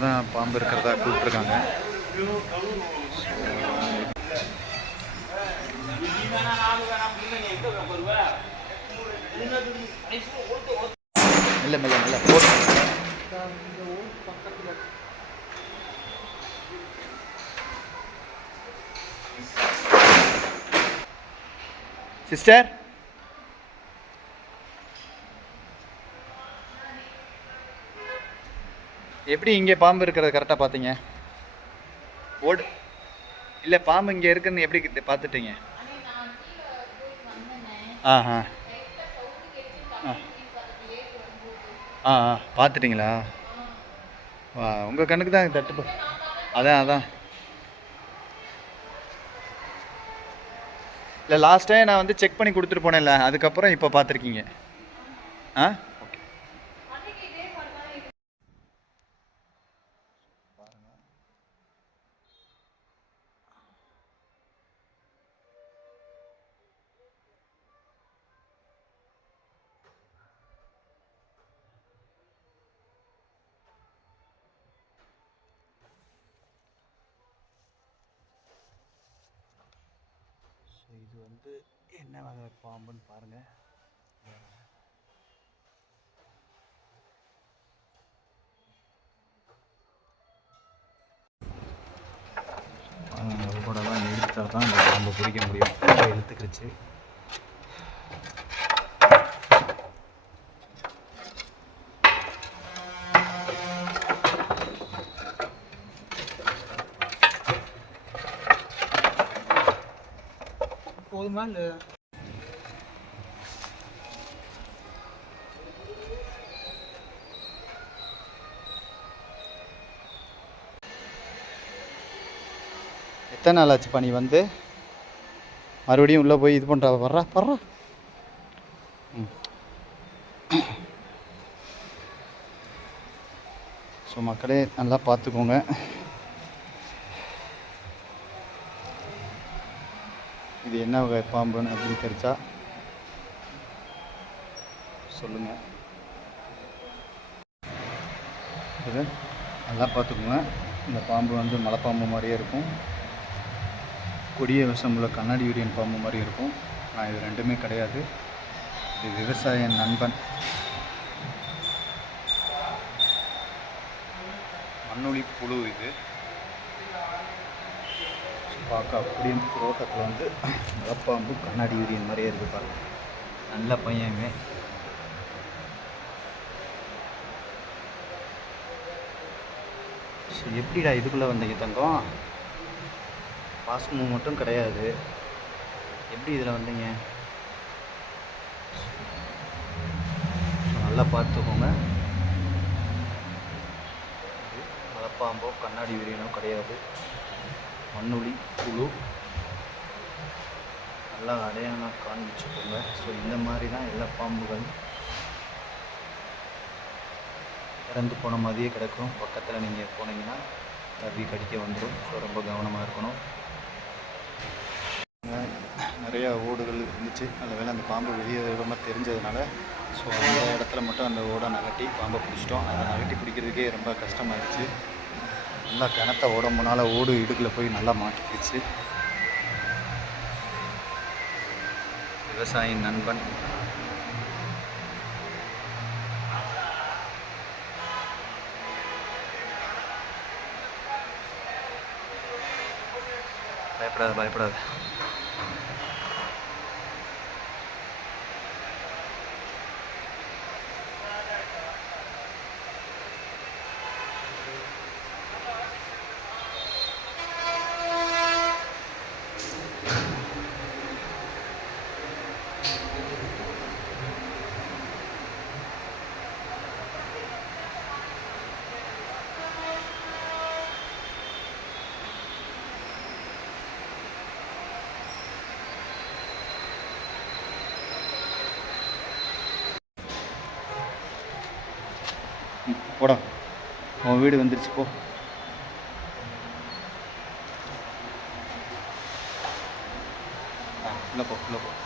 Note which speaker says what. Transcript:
Speaker 1: தான் பாம்பு இருக்கிறதா கூப்பிட்ருக்காங்க இல்லை மெல்ல மெல்ல போட்டு சிஸ்டர்? எப்படி இங்கே பாம்பு இருக்கிறத கரெக்டாக பார்த்தீங்க? ஓடு. இல்லை பாம்பு இங்கே இருக்குன்னு எப்படி கிட்ட பார்த்துட்டீங்க? ஆ ஆ. ஆ. ஆ ஆ. பார்த்துட்டிங்களா? வா உங்கள் கண்ணுக்கு தான் தட்டு அதான் அதான். இல்லை லாஸ்ட் டைம் நான் வந்து செக் பண்ணி கொடுத்துட்டு போனேன்ல அதுக்கப்புறம் இப்போ பார்த்துருக்கீங்க. ஆ? வந்து என்ன வகை பாம்புன்னு பாருங்கள் தான் எடுத்தால் தான் இந்த பாம்பை பிடிக்க முடியும். இழுத்துக்கிடுச்சு.
Speaker 2: போதுமா இல்லை
Speaker 1: எத்தனை நாள் ஆச்சு பனி வந்து? மறுபடியும் உள்ளே போய் இது பண்ணுறா வர்றா வர்றா. ம். ஸோ மக்களே நல்லா பார்த்துக்கோங்க. இது என்ன வகை பாம்புன்னு அப்படின்னு தெரிஞ்சா சொல்லுங்கள் இது நல்லா பார்த்துக்கோங்க. இந்த பாம்பு வந்து மலைப்பாம்பு மாதிரியே இருக்கும். கொடிய விஷம் உள்ள கண்ணாடி யூரியன் பாம்பு மாதிரி இருக்கும். ஆனால் இது ரெண்டுமே கிடையாது. இது விவசாய நண்பன். மண்ணுளி புழு இது. பார்க்க அப்படியும் தோட்டத்தில் வந்து மலப்பாம்பு கண்ணாடி யூரியன் மாதிரியே இருக்குது பாருங்க. நல்ல பையன் ஸோ எப்படிடா இதுக்குள்ளே வந்தீங்க தங்கம்? பாஸ் மூவ் மட்டும் கிடையாது. எப்படி இதில் வந்தீங்க? ஸோ நல்லா பார்த்துக்கோங்க. இது கண்ணாடி விரியனோ கிடையாது. மண்ணுளி புழு நல்லா அடையாளம் காண்பிச்சுக்கோங்க. ஸோ இந்த மாதிரி தான் எல்லா பாம்புகள் இறந்து போன மாதிரியே கிடக்கும். பக்கத்தில் நீங்கள் போனீங்கன்னா தவி கடிக்க வந்துடும் ஸோ ரொம்ப கவனமாக இருக்கணும். நிறையா ஓடுகள் இருந்துச்சு. நல்ல வேலை அந்த பாம்பு வெளியே விதமாக தெரிஞ்சதுனால ஸோ அந்த இடத்துல மட்டும் அந்த ஓடை நகட்டி பாம்பை பிடிச்சிட்டோம். அதை நகட்டி பிடிக்கிறதுக்கே ரொம்ப கஷ்டமாயிடுச்சு நல்லா கிணத்த உடம்புனால ஓடு இடுக்கில் போய் நல்லா மாட்டிக்கிச்சு. விவசாயின் நண்பன். பயப்படாத பயப்படாத. போடா. உன் வீடு வந்துருச்சு போ. ஆ, உள்ள போ உள்ள போ.